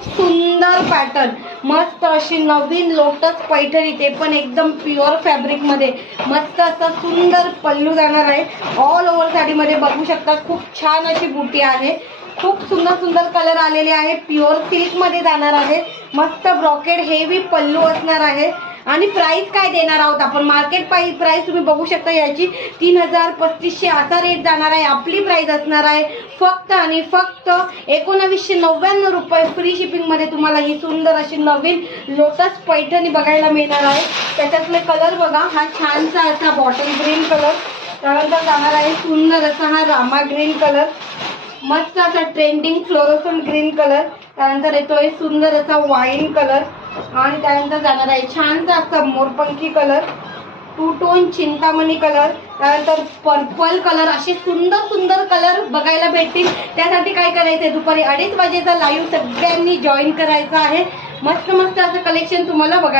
खूप सुंदर पॅटर्न, मस्त अशी नवीन लोटस पैठणी, ते पण एकदम प्युअर फॅब्रिक मध्ये. मस्त असं सुंदर पल्लू जाणार आहे. ऑल ओव्हर साडीमध्ये बघू शकता खूप छान अशी बुटी आहे. खूप सुंदर सुंदर कलर आलेले आहे. प्युअर सिल्क मध्ये जाणार आहे. मस्त ब्रॉकेड हेवी पल्लू असणार आहे. आणि प्राइस काय देणार आहोत आपण, मार्केट प्राइस तुम्ही बघू शकता याची 3000-3500 असा रेट जाणार आहे. आपली प्राइस असणार आहे फक्त आणि फक्त 1999 रुपये. फ्री शिपिंग मध्ये तुम्हाला ही सुंदर अशी नवीन लोटस पैठणी बघायला मिळणार आहे. त्याच्यातले कलर बघा, हा छानसा असा बॉटल ग्रीन कलर, त्यानंतर जाणार आहे सुंदर असा हा रामा ग्रीन कलर, मस्त असा ट्रेंडिंग फ्लोरोसंट ग्रीन कलर, त्यानंतर येतोय सुंदर असा वाईन कलर, आणि त्यानंतर जाणार आहे छानसा असा मोरपंखी कलर, टू टोन चिंतामणी कलर, त्यानंतर पर्पल कलर. असे सुंदर सुंदर कलर बघायला भेटतील. त्यासाठी काय करायचंय, दुपारी 2:30 वाजेचा लाईव्ह सगळ्यांनी जॉईन करायचं आहे. मस्त मस्त असं कलेक्शन तुम्हाला बघायला